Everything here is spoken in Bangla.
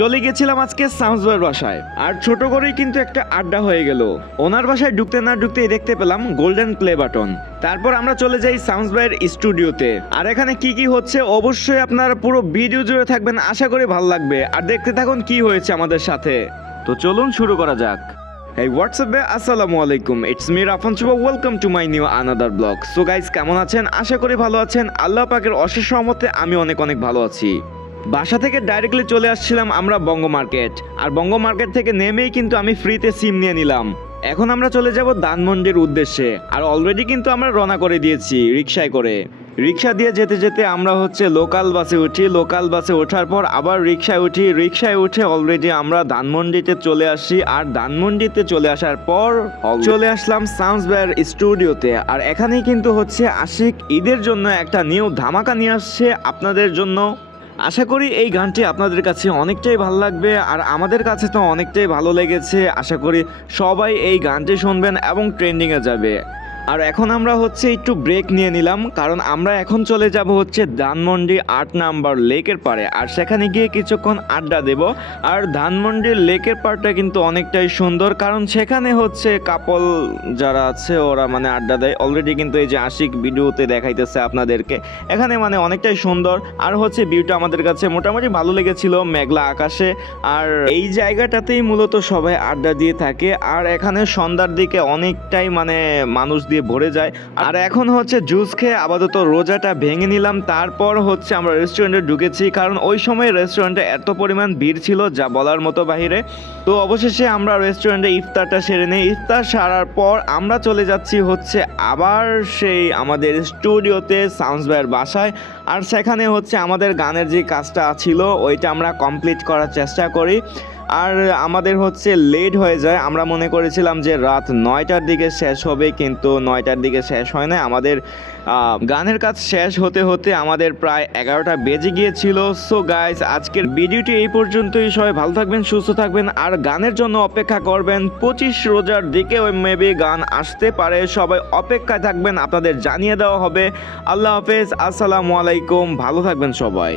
চলে গেছিলাম আজকে সাউন্স ভাইয়ের বাসায়, আর ছোট করেই কিন্তু একটা আড্ডা হয়ে গেল। ওনার বাসায় ঢুকতে না ঢুকতেই দেখতে পেলাম গোল্ডেন প্লে বাটন। তারপর আমরা চলে যাই সাউন্স ভাইয়ের স্টুডিওতে। আর এখানে কি কি হচ্ছে অবশ্যই আপনারা পুরো ভিডিও জুড়ে থাকবেন, আশা করি ভালো লাগবে। আর দেখতে থাকুন কি হয়েছে আমাদের সাথে। তো চলুন শুরু করা যাক। Hey, what's up? আসসালামু আলাইকুম, it's me Rafan Shubha, welcome to my new another blog. So guys, কেমন আছেন? আশা করি ভালো আছেন। আল্লাহ পাকের অশেষ রহমতে আমি অনেক ভালো আছি। বাসা থেকে ডাইরেক্টলি চলে আসছিলাম আমরা বঙ্গ মার্কেট, আর বঙ্গ মার্কেট থেকে নেমেই কিন্তু আমি ফ্রিতে সিম নিয়ে নিলাম। এখন আমরা চলে যাব ধানমন্ডির উদ্দেশ্যে, আর অলরেডি কিন্তু আমরা রওনা করে দিয়েছি রিক্সায় করে। রিক্সা দিয়ে যেতে যেতে আমরা লোকাল বাসে উঠি, লোকাল বাসে ওঠার পর আবার রিক্সায় উঠি, রিক্সায় উঠে অলরেডি আমরা ধানমন্ডিতে চলে আসি। আর ধানমন্ডিতে চলে আসার পর চলে আসলাম সাউন্স ভাইয়ের স্টুডিওতে। আর এখানেই কিন্তু আশিক ঈদের জন্য একটা নিউ ধামাকা নিয়ে আসছে আপনাদের জন্য। আশা করি এই গানটি আপনাদের কাছে অনেকটাই ভালো লাগবে, আর আমাদের কাছে তো অনেকটাই ভালো লেগেছে। আশা করি সবাই এই গানটি শুনবেন এবং ট্রেন্ডিংয়ে যাবে। আর এখন আমরা একটু ব্রেক নিয়ে নিলাম, কারণ আমরা এখন চলে যাব ধানমন্ডি 8 নাম্বার লেকের পাড়ে, আর সেখানে গিয়ে কিছুক্ষণ আড্ডা দেব। আর ধানমন্ডির লেকের পাড়টা কিন্তু অনেকটাই সুন্দর, কারণ সেখানে কাপল যারা আছে ওরা আড্ডা দেয়। অলরেডি কিন্তু এই যে আশিক ভিডিওতে দেখাইতেছে আপনাদেরকে, এখানে অনেকটাই সুন্দর। আর ভিউটা আমাদের কাছে মোটামুটি ভালো লেগেছিল, মেঘলা আকাশে। আর এই জায়গাটাতেই মূলত সবাই আড্ডা দিয়ে থাকে। আর এখানে সন্ধ্যার দিকে অনেকটাই মানুষ দিয়ে ভরে যায়। আর এখন জুস খেয়ে আপাতত রোজাটা ভেঙে নিলাম। তারপর আমরা রেস্টুরেন্টে ঢুকেছি, কারণ ওই সময় রেস্টুরেন্টে এত পরিমাণ ভিড় ছিল যা বলার মতো বাহিরে। তো অবশেষে আমরা রেস্টুরেন্টে ইফতারটা সেরে নিই। ইফতার সারার পর আমরা চলে যাচ্ছি আবার সেই আমাদের স্টুডিওতে সাউন্স ভাইয়ের বাসায়। আর সেখানে আমাদের গানের যে কাজটা ছিল ওইটা আমরা কমপ্লিট করার চেষ্টা করি। আর আমাদের লেট হয়ে যায়। আমরা মনে করেছিলাম যে রাত 9টার দিকে শেষ হবে, কিন্তু 9টার দিকে শেষ হয় না। আমাদের গানের কাজ শেষ হতে হতে আমাদের প্রায় 11টা বেজে গিয়েছিল। সো গাইস, আজকের ভিডিওটি এই পর্যন্তই। সবাই ভালো থাকবেন, সুস্থ থাকবেন, আর গানের জন্য অপেক্ষা করবেন। 25 রোজার দিকে ওই মেবি গান আসতে পারে, সবাই অপেক্ষায় থাকবেন, আপনাদের জানিয়ে দেওয়া হবে। আল্লাহ হাফেজ, আসসালামু আলাইকুম, ভালো থাকবেন সবাই।